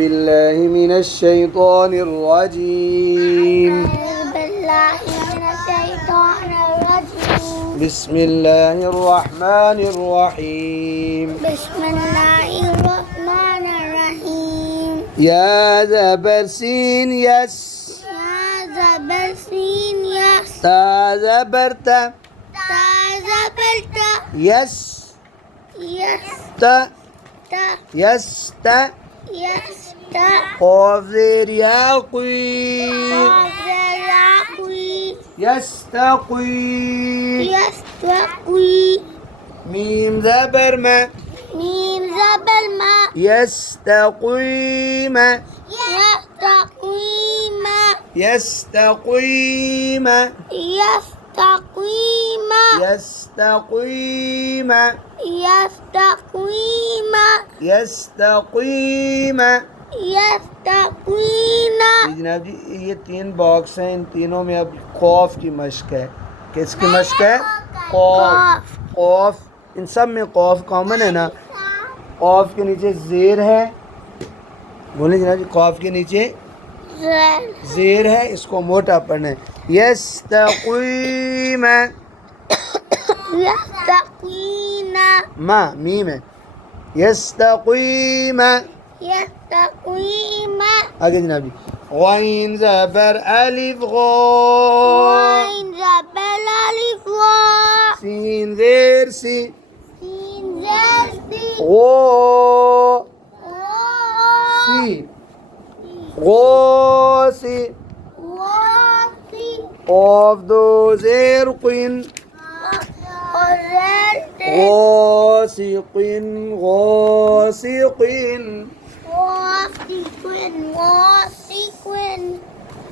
بالله من الشيطان الرجيم. بسم الله الرحمن الرحيم. بسم الله الرحمن الرحيم. يا زبر سين يس. يا زبر سين يس. تا زبر تا. تا زبر تا. يس. يس. تا. تا. يس تا. يس تا. قاف زير يا قوي. قاف زير يا قوي. يستقوي. يستقوي. ميم زبر ما. ميم زبر ما. يستقيم. يستقيم. يستقيم. يستقيم. يستقيم. يستقيم. يستقيم. يستقيم. जनाब जी ये 3 बॉक्स हैं, इन तीनों में अब खौफ की मश्क है. किसकी मश्क है? खौफ. खौफ, इन सब में खौफ कॉमन है ना. खौफ के नीचे जेर है. बोले जनाब जी, खौफ के नीचे जेर है, इसको मोटा पढ़ना है. यस्तक़ीम. यस्तक़ीम. मा मीम है. यस्तक़ीम. यस्तक़ीम. आगे जनाब जी. गैन ज़बर अलिफ गौ. गैन ज़बर अलिफ गौ. सीन ज़ेर सी. सीन ज़ेर सी. गौ सी. गौसी. गौसी. قاف दो ज़ेर क़िन. غاسقين. غاسقين.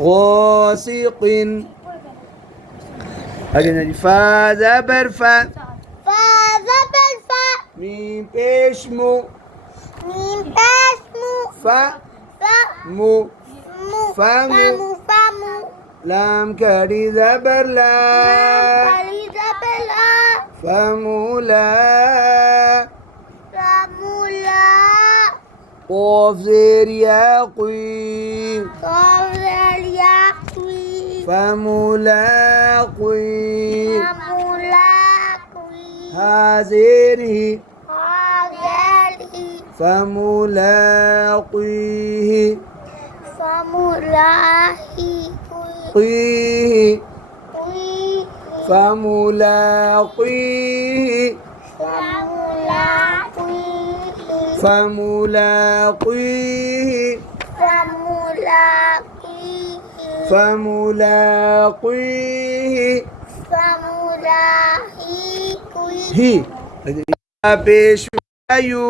غاسقين. أجل فا زبر فا. فا زبر فا. ميم پیش مو. ميم پیش مو. فا. فا. مو. مو. فمو. فمو. فمو. لام كري زبر لا. كري زبر لا. فمولا. فمولا. قاف زير يا قوي. قاف زير يا قوي. فملاقي. فملاقي. ها زيره. هذه. فملاقيه. فملاقيه. قيه. فملاقيه. فملاقيه. فملاقيه. فملاقيه. فملاقيه. فملاقيه. هي पेश यू.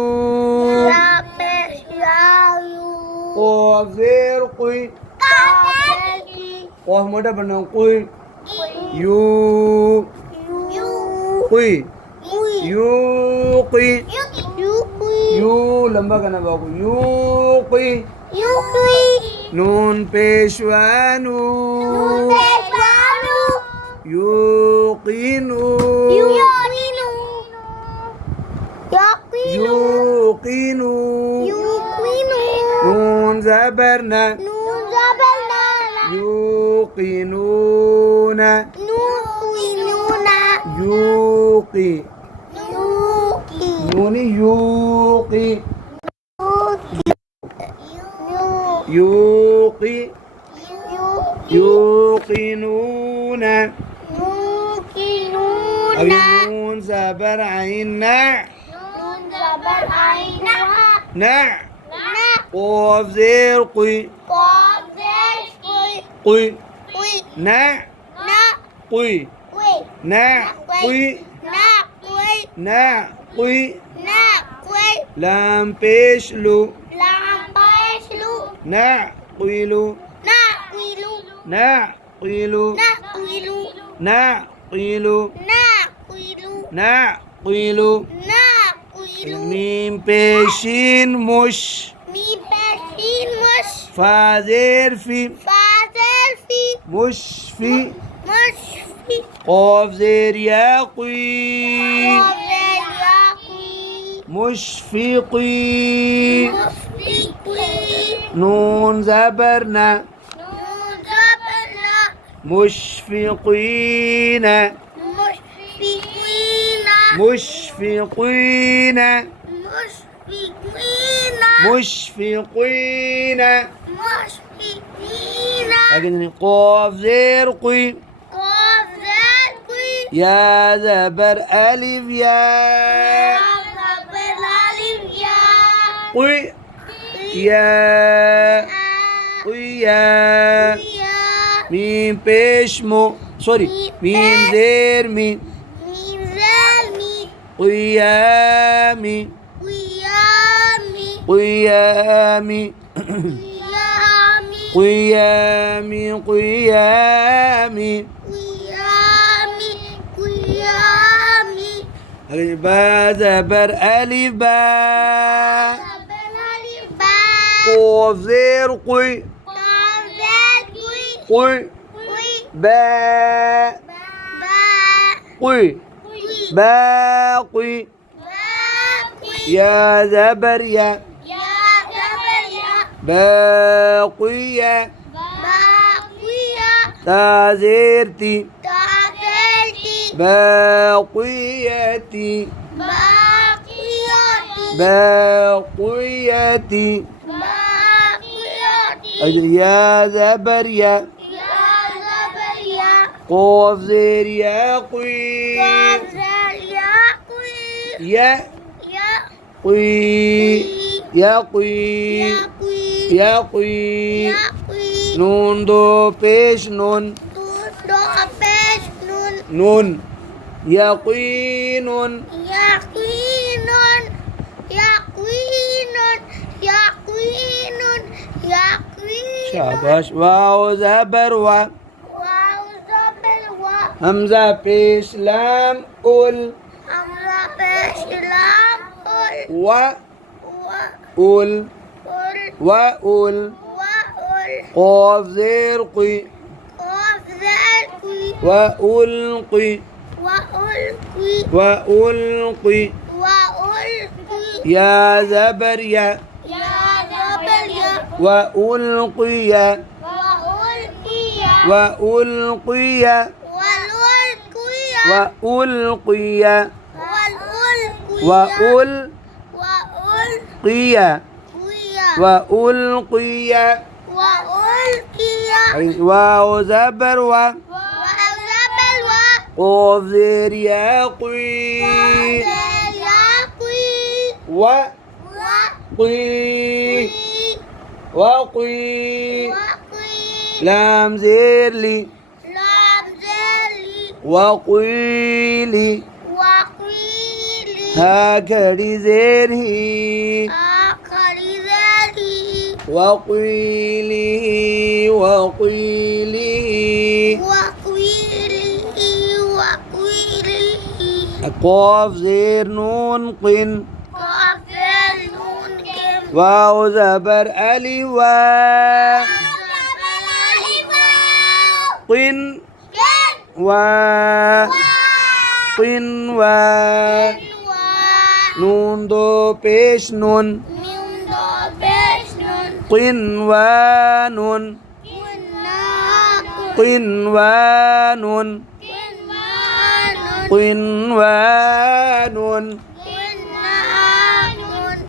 قاف زير قي. قاف मोटा बनना قي. यू. قي. يوقي. यू लंबा करना बाबू. يوقي. नून पेशवा नू. يوقن. يوقن. نون زبرنا. يوقنون. يوقي. نوني يوقي. يوقي. يوقنون. نون زبر عين نع. نع. قاف زير قي. قي. نع. قي. نع. قي. نع. قي. لام پیش لو. نعقل. نعقل. نعقل. نعقل. ميم پیشین مش. فازر في. مشفي. قاف زير يا قي. مشفقي. نون زبرنا نون زبرنا مشفقين مشفقين مشفقين مشفقين مشفقين مشفقين لكن قاف زير قي قاف زال قي يا زبر ألف يا زبر ألف يا قي يا قي يا ميم بيشمو سوري ميم زير مي ميم زال مي قيامي قيامي قيامي قيامي قيامي قيامي قيامي با زبر ألف با زبر ألف با قاف زير قي قاف زال قي قي قي با با قي باقي باقي يا زبر يا يا زبر يا باقية باقية تازيرتي تعدلتي باقيتي باقياتي باقيتي باقياتي يا زبر يا يا زبر يا قاف زير يا قي قاف زال يا قي يا يا قي يا قي يا قي يا قي يا قي نون دو بيش نون دو بيش نون نون يقين يقين يقين يقين يقين شاباش واو زبر و واو زبر و همزة بيش لام أول حمزة بيش لام و و أول وأول وأل قاف زير قي قاف زال قي وألقي وألقي وألقي وألقي يا زبر يا يا زبر يا وألقي وألقي وألقي والألقي وألقي وألقي وألقي وألقي واو زبر و وأزبل قاف زير يا قي و قي وقي لام زير لي وقيلي هاكري زير هي وقيله وقيله قاف زير نون قن واو زبر ألي و قن و قن و نون دو پیش نون قنوان قنوان قنوان